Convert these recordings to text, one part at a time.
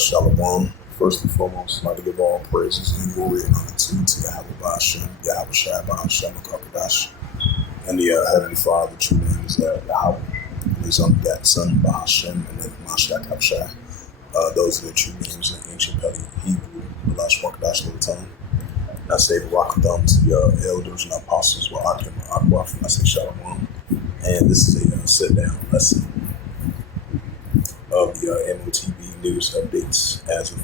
Shalom. First and foremost, I'd like to give all praises and glory and honor to Yahweh Hashem, Yahweh Shai Hashem, Kakadash, and the Heavenly Father, true name is Yahweh, and His unbegotten Son, Bahashem, and then Mashiach Abshai. Those are the true names in ancient Hebrew, Balash Wakadash Latan. And I say Rakatham to the elders and apostles, Wa'akim Akwaf, and I say Shalom. And this is a sit-down lesson of the M.O.T.B news updates as of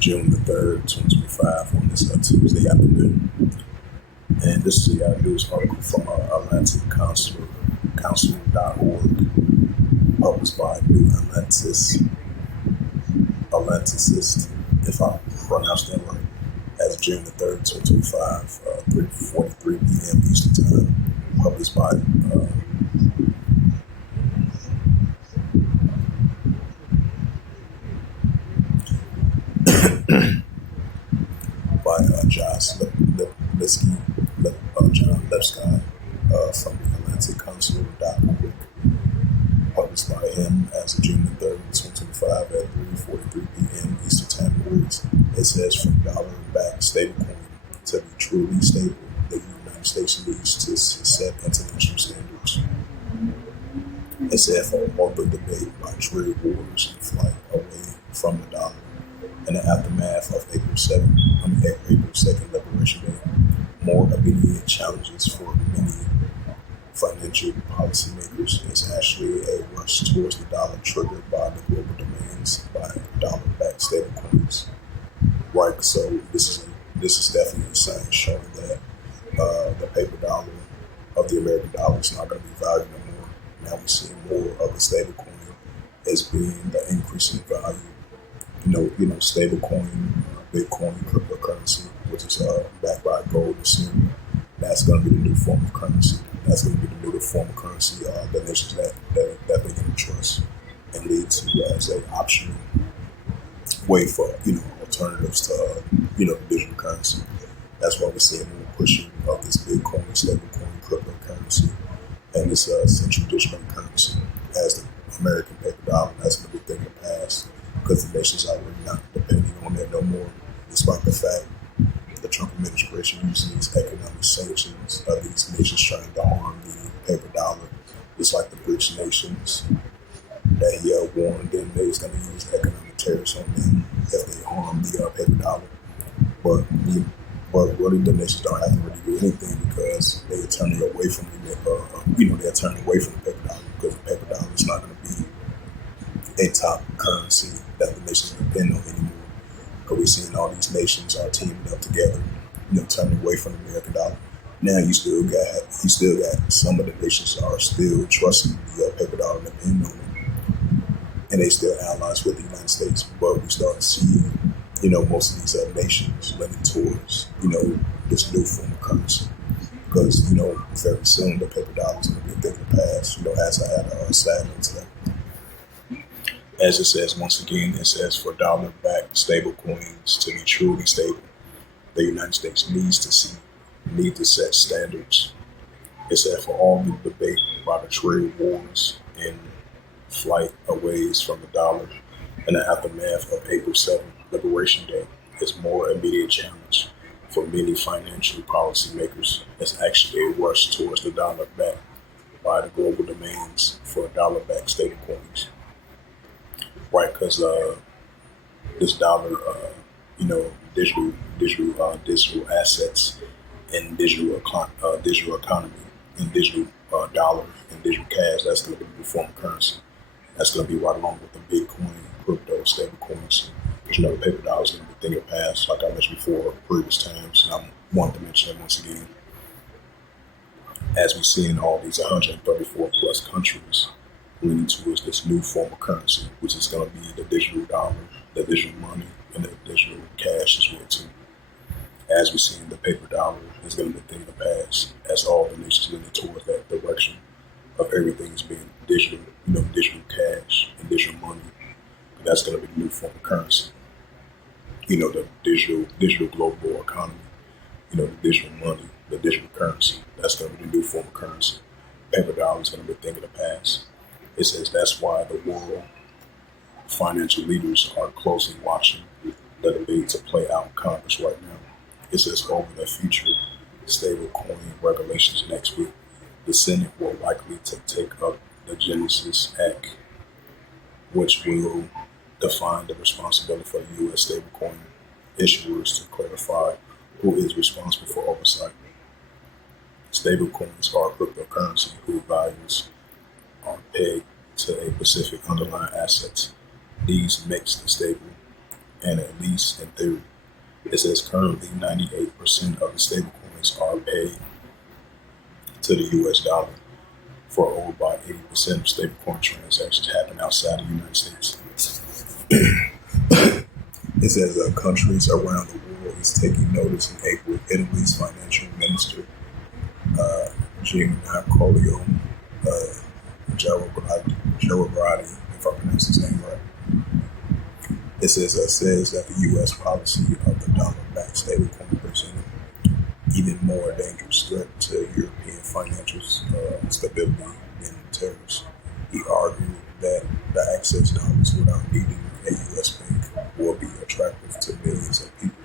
June the 3rd, 2025 on this Tuesday afternoon. And this is a news article from Atlantic Council.org, published by New Atlanticist, if I pronounced that right, as June the 3rd, 2025, 3:43 p.m. Eastern Time, published by John Lepsky from the Atlantic Council.org, published by him as of June the 3rd, 2025 at 3:43 p.m. Eastern Time words. It says, from dollar-backed stablecoin to be truly stable, the United States needs to set international standards. It said, for all the debate by trade wars and flight away from the dollar in the aftermath of April 2nd Liberation Day, more immediate challenges for many financial policymakers is actually a rush towards the dollar triggered by the global demands by dollar-backed stablecoins. Right, so this is definitely a sign showing that the paper dollar of the American dollar is not going to be valued no more. Now we see more of the stablecoin as being the increasing value. Stablecoin, Bitcoin, cryptocurrency, which is backed by gold and silver. That's going to be the new form of currency. That's going to be the new form of currency the nations that they're going to trust and lead to as an optional way for alternatives to digital currency. That's why we're seeing more pushing of this Bitcoin, stablecoin, cryptocurrency, and this central digital currency as the American paper dollar. That's going to be a thing of the past, because the nations are already not depending on that no more, despite the fact the Trump administration using these economic sanctions of these nations trying to harm the paper dollar. It's like the BRICS nations that he warned them they was going to use economic tariffs on them if they harm the paper dollar. But really the nations don't have to really do anything, because they're turning away from they're turning away from the paper dollar, because the paper dollar is not going to be a top currency that the nations depend on anymore. Because we're seeing all these nations are teaming up together, turning away from the American dollar. Now you still got some of the nations are still trusting the paper dollar and depending on it, and they still allies with the United States. But we start seeing, most of these nations leaning towards, this new form of currency, because very soon the paper dollar is going to be a thing of the past. As I had a side note today. As it says, once again, it says, for dollar-backed stable coins to be truly stable, the United States need to set standards. It said, for all the debate about the trade wars and flight aways from the dollar in the aftermath of April 7th Liberation Day is more immediate challenge for many financial policymakers. It's actually a rush towards the dollar backed by the global demands for dollar-backed stable coins. Right, because this dollar, digital assets and digital economy and digital dollar and digital cash, that's going to be the form of currency. That's going to be right along with the Bitcoin, crypto, stable coins. The paper dollar is going to be a thing of the past, like I mentioned before, previous times. And I wanted to mention it once again. As we see in all these 134 plus countries leaning towards this new form of currency, which is going to be the digital dollar, the digital money, and the digital cash as well too. As we see, the paper dollar is going to be a thing of the past, as all the nations leaning towards that direction of everything is being digital, digital cash and digital money. And that's going to be the new form of currency. The digital global economy, the digital money, the digital currency. That's going to be the new form of currency. Paper dollar is going to be a thing of the past. It says that's why the world Financial leaders are closely watching the debate to play out in Congress right now. It says over the future stablecoin regulations next week, the Senate will likely to take up the Genesis Act, which will define the responsibility for U.S. stablecoin issuers to clarify who is responsible for oversight. Stablecoins are cryptocurrency whose values are pegged to a specific underlying assets. These makes the stable, and at least in theory, it says currently 98% of the stablecoins are paid to the U.S. dollar, for over by 80% of stablecoin transactions happen outside the United States. It says countries around the world is taking notice in April. Italy's financial minister, Giancarlo Girobrati, if I pronounce his name right. It says that the U.S. policy of the dollar-backed stablecoin presented even more dangerous threat to European financial stability than tariffs. He argued that the access dollars without needing a U.S. bank will be attractive to millions of people,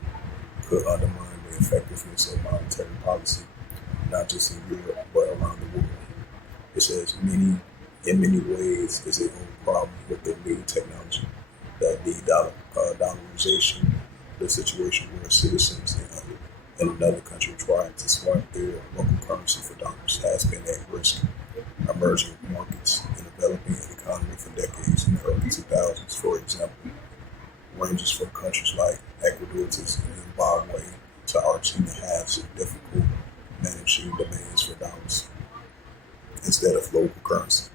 could undermine the effectiveness of monetary policy, not just in Europe, but around the world. It says in many ways, is a old problem with the new technology, that dollarization, the situation where citizens in another country trying to swipe their local currency for dollars has been at risk. Emerging markets in developing an economy for decades in the early 2000s, for example, ranges from countries like Ecuador to Zimbabwe to Argentina have some difficult managing demands for dollars instead of local currency.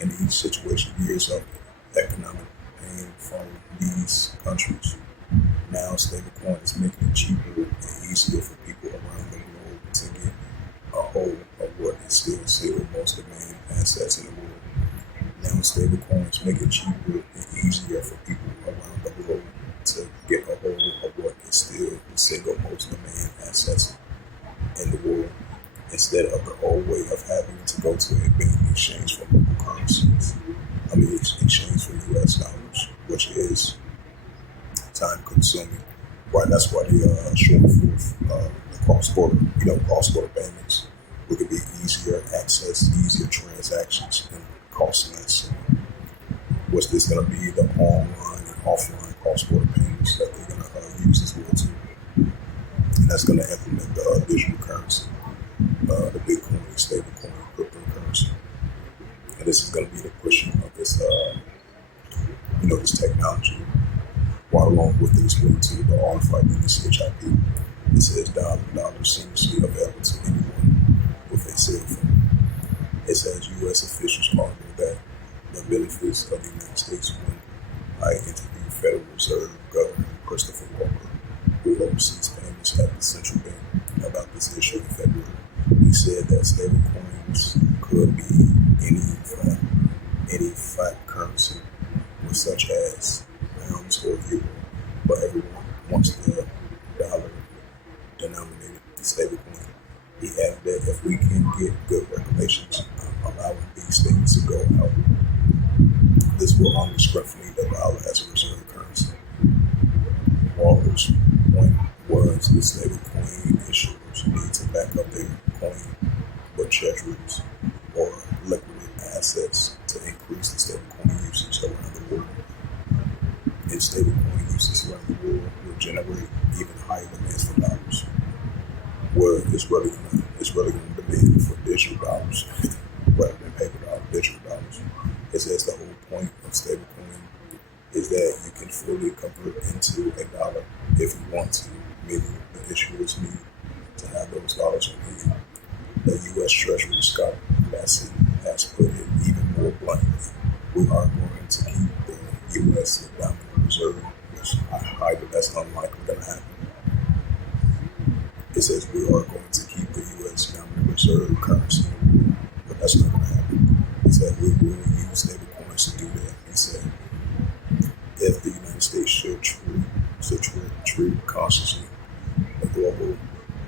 In each situation, years of economic pain from these countries. Now, stablecoin is making it cheaper and easier for people around the world to get a hold of what is still most of the main assets in the world. Now, stablecoins make it cheaper and easier for people around the world to get a hold of what is still the single most demand assets in the world, instead of the old way of having to go to a bank and exchange for local currencies. Exchange for U.S. dollars, which is time consuming. Right, that's why they short for the cross-border payments. It could be easier access, easier transactions, and cost less. What's this going to be? The online and offline cross-border payments that they're going to use as well too. And that's going to implement the digital currency, the Bitcoin, stablecoin, cryptocurrency. And this is going to be the pushing of this, this technology. While along with this way to the RFID CHIP, it says dollar seamlessly available to anyone with a cell phone. It says U.S. officials argue that the benefits of the United States when I interviewed Federal Reserve Governor Christopher Walker, who oversees payments at the central bank, about this issue in February. He said that stablecoins could be any fiat currency, such as pounds or euro, but everyone wants the dollar-denominated stablecoin. He added that if we can get good regulations allowing these things to go out, this will only strengthen the dollar as a reserve currency. Walker's point was the stablecoin issuers need to back up their coin with treasuries or liquid assets to increase the stablecoin usage around the world. And stablecoin usage around the world will generate even higher demands for dollars. Well, it's really going to demand for digital dollars rather than paper dollars, digital dollars. It says the whole point of stablecoin is that you can fully convert into a dollar if you want to, meaning the issuers need to have those dollars on hand. The U.S. Treasury Scott Bassett has put it even more bluntly. We are going to keep the U.S. dominant reserve, which that's unlikely going to happen. It says we are going to keep the U.S. dominant reserve currency, but that's not going to happen. It said we will use stablecoins to do that. He said if the United States should treat cautiously, the global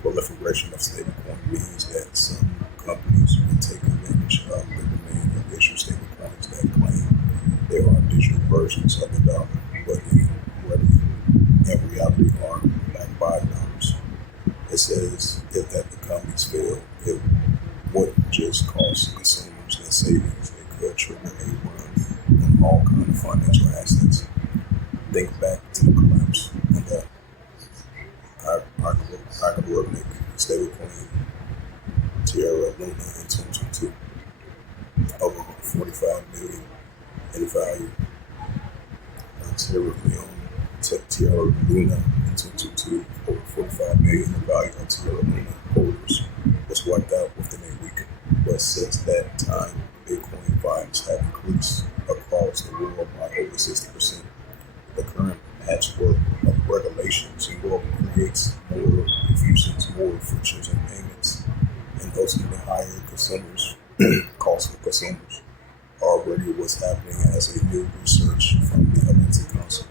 proliferation of stablecoin means that some companies will take advantage of the demand of issue stablecoins that claim There are digital versions of the dollar, but in reality are backed by dollars. It says if that economies fail, it wouldn't just cost consumers their savings, it could trigger a run on all kind of financial assets. Think back to the collapse of the algorithmic stablecoin Terra Luna in 2022, over 45 million in value. Terra Luna in 2022, over 45 million in value of Terra Luna holders was wiped out within a week. But since that time, Bitcoin volumes have increased across the world by over 60%. The current patchwork of regulations in Europe creates more confusion, more frictions in payments, and ultimately higher consumers costs for consumers. Already what's happening as a new research from the Atlantic Council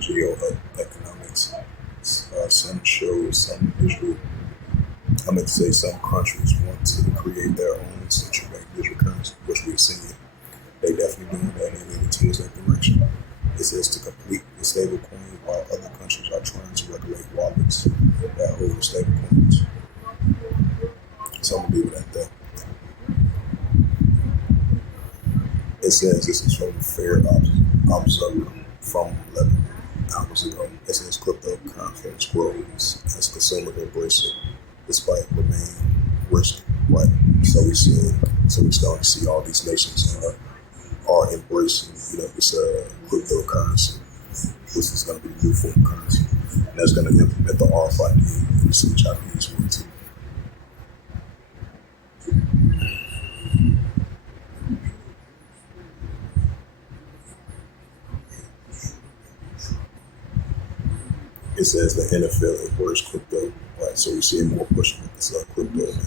Geoeconomics some shows some digital I meant to say some countries want to create their own central bank digital currency, which we've seen. They definitely doing that and leaning towards that direction. It says to complete the stable coin while other countries are trying to regulate wallets that hold stable coins. So I'm gonna leave it at that. It says this is from Fair Observer from 11 hours ago. It says crypto confidence grows as consumers embrace it, despite remaining risky. Right. So we starting to see all these nations are embracing, this cryptocurrency, which is going to be the new form of currency, and that's going to implement the RFID and the CHIP as well too. It says the NFL embraces crypto, right? So we're seeing more pushing with this crypto now.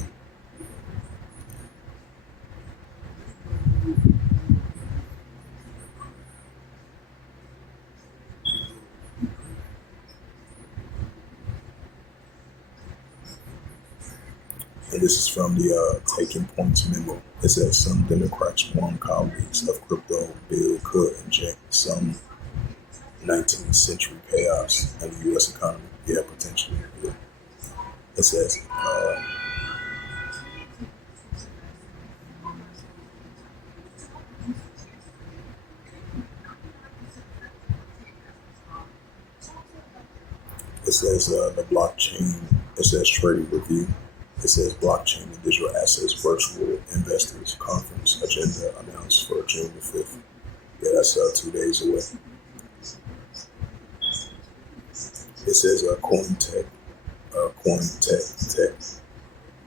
And this is from the Taking Points memo. It says some Democrats warn colleagues of crypto bill could inject some 19th century chaos in the U.S. economy. Yeah, potentially. Yeah. It says, the blockchain. It says trading review. It says blockchain and digital assets virtual investors conference agenda announced for June the 5th. Yeah, that's 2 days away. It says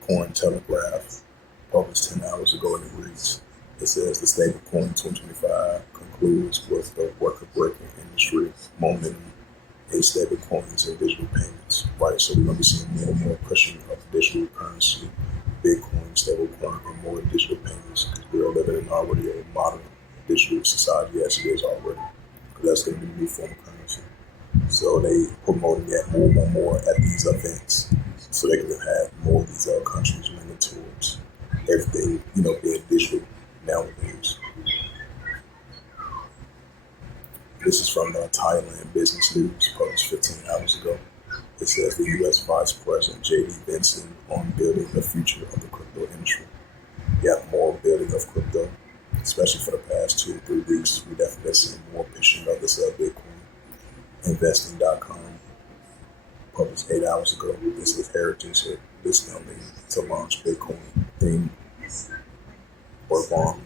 Coin Telegraph published 10 hours ago, and it reads, it says the stablecoin 2025 concludes with the record-breaking industry momentum in stablecoins and digital payments. Right, so we're going to be seeing more and more pushing of digital currency, Bitcoin, stablecoin, and more digital payments because we're living in already a modern digital society as it is already. Because that's going to be the new form of currency. So they promoting that more and more at these events, so they can have more of these countries leaning towards everything, being digital nowadays. This is from Thailand Business News, published 15 hours ago. It says the U.S. Vice President J.D. Benson on building the future of the crypto industry. We have more building of crypto, especially for the past 2 to 3 weeks. We definitely seen more pitching of this Bitcoin. Investing.com, published 8 hours ago. This is Heritage discounting to launch Bitcoin theme or bond.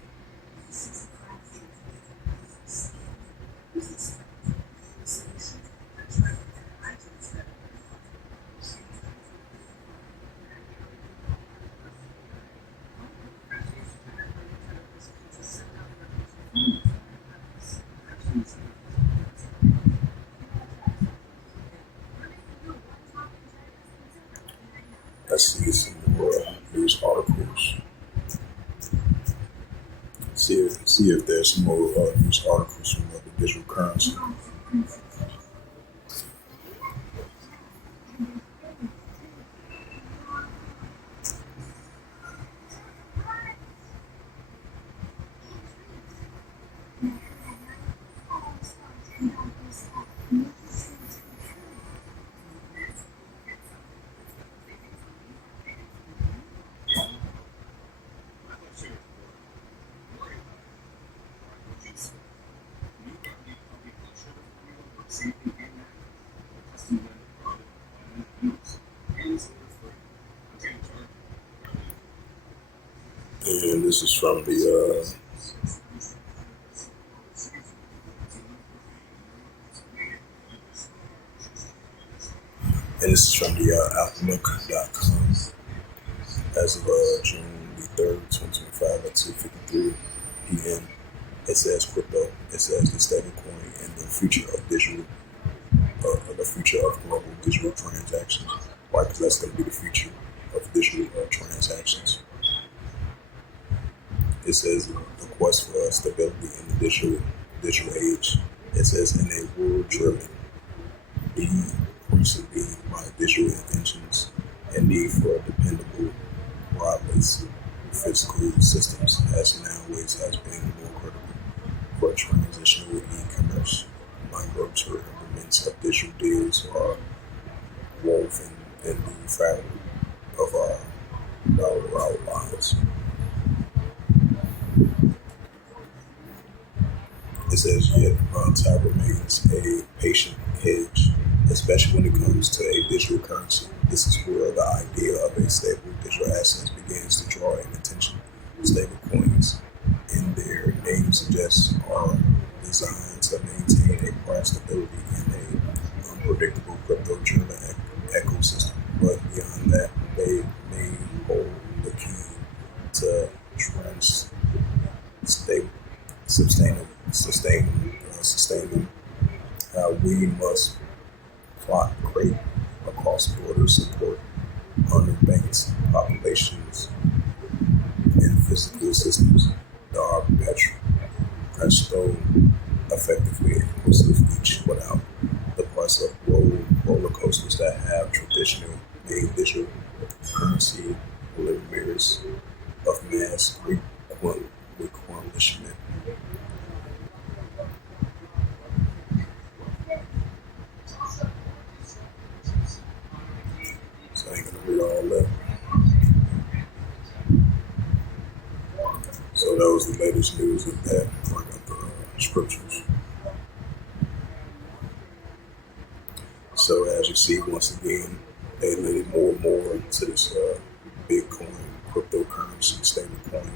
Let's see some more news articles. See if there's some more news articles from the digital currency. And this is from the outlook.com as of June the 3rd, 2025 at 2:53 p.m. It says crypto. It says the stablecoin and the future of the future of global digital transactions. Why? Because that's going to be the future of digital transactions. It says the quest for stability in the digital age. It says in a world driven increasingly by digital inventions and need for dependable, wireless physical systems has been more critical for transitional e-commerce. Micro implements of digital deals are woven in the fabric of our lives. It says, yet time remains a patient hedge, especially when it comes to a digital currency. This is where the idea of a stable digital asset begins to draw in attention. Stable coins, in their name suggests, are designed to maintain a price stability in a unpredictable crypto-driven ecosystem. But beyond that, they may hold the key to sustaining how we must plot create across borders, support underbanked populations and physical systems that are presto effectively inclusive each without the price of roller coasters that have traditional made digital currency limits of mass requirement. So I ain't gonna read all that. So that was the latest news of that. I got the scriptures. So as you see, once again, they leaning more and more into this Bitcoin cryptocurrency stablecoin.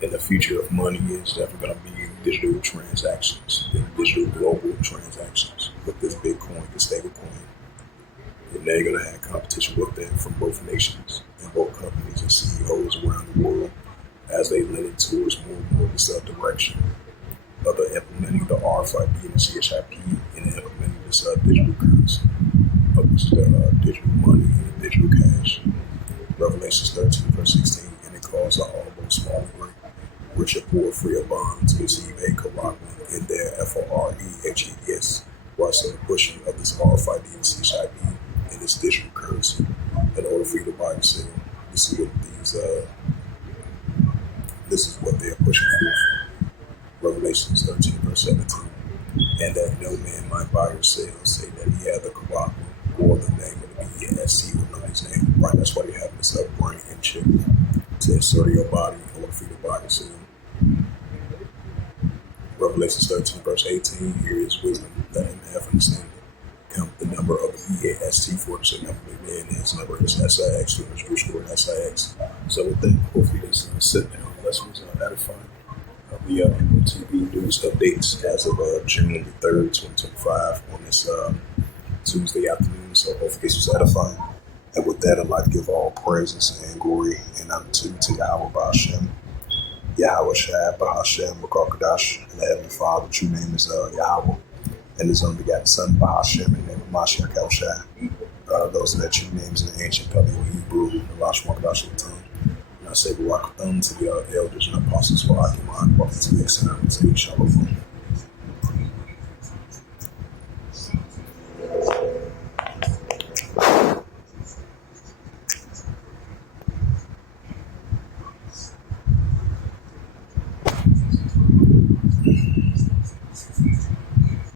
And the future of money is definitely going to be digital transactions, and digital global transactions with this Bitcoin, the stablecoin. And they're going to have competition with them from both nations and both companies and CEOs around the world as they lean towards more and more this direction of implementing the RFID and the CHIP and implementing this digital currency, which is the digital money and the digital cash. Revelations 13, verse 16, and it calls the humble, small, and great, rich and poor, free or bond, to receive a correct in their FOREHES, while still pushing of this RFID and CHIP and this digital currency in order for you to buy and sell. This is what they're pushing for. Revelations 13, verse 17. And that no man might buy or sell, say that he had the correct or the name of the BESC or know his name. Right, that's why they have this brain and chip to insert in your body in order for you to buy and sell. Revelations 13, verse 18, here is wisdom, let him have understanding. Count the number of the EAST for the number of men, his number is SIX, to introduce the word SIX. So with that, hopefully this Sitdown lessons edifying. The M.O.T.B news updates as of June the 3rd, 2025 on this Tuesday afternoon. So hopefully this was edifying. And with that, I'd like to give all praises and glory and honor to Yahweh Ba'Hashem, Yahweh Shai Ba'Hashem, B'Karkadash, and the Heavenly Father. The true name is Yahweh, and His only begotten Son Ba'Hashem, in the name of Mashiach El Shai. Those are the true names in the ancient Paleo Hebrew, the Rosh Makadash tongue. And I say Barak to the elders and apostles for Akim, welcome to the next time. Shalom.